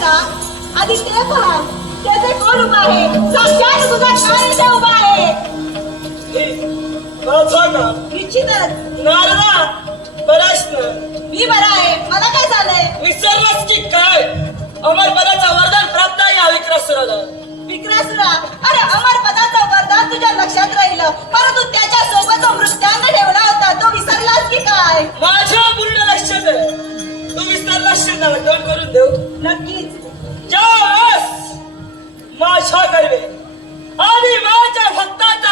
का? आधी ते पहा, त्याचे कोण उभा आहे? साक्षात तुझा काळ उभा आहे. माझा का? निश्चितच. नारदा बराच ना. मी बरा आहे. मला काय झालंय? विसरलास की काय? अमरपदाचा वरदान प्राप्त आहे या विक्रासुराला. विक्रासुरा, अरे अमरपदाचं वरदान तुझ्या लक्षात राहिलं, परंतु त्याच्या सोबत जो मृत्यांग ठेवला होता तो विसरलास की काय? माझ्या पूर्ण लक्षात आहे. तू विसरलास ना, आठवण करून देऊ. नक्कीच. ज्यावेळेस माझ्या गर्वे आणि माझ्या भक्ताचा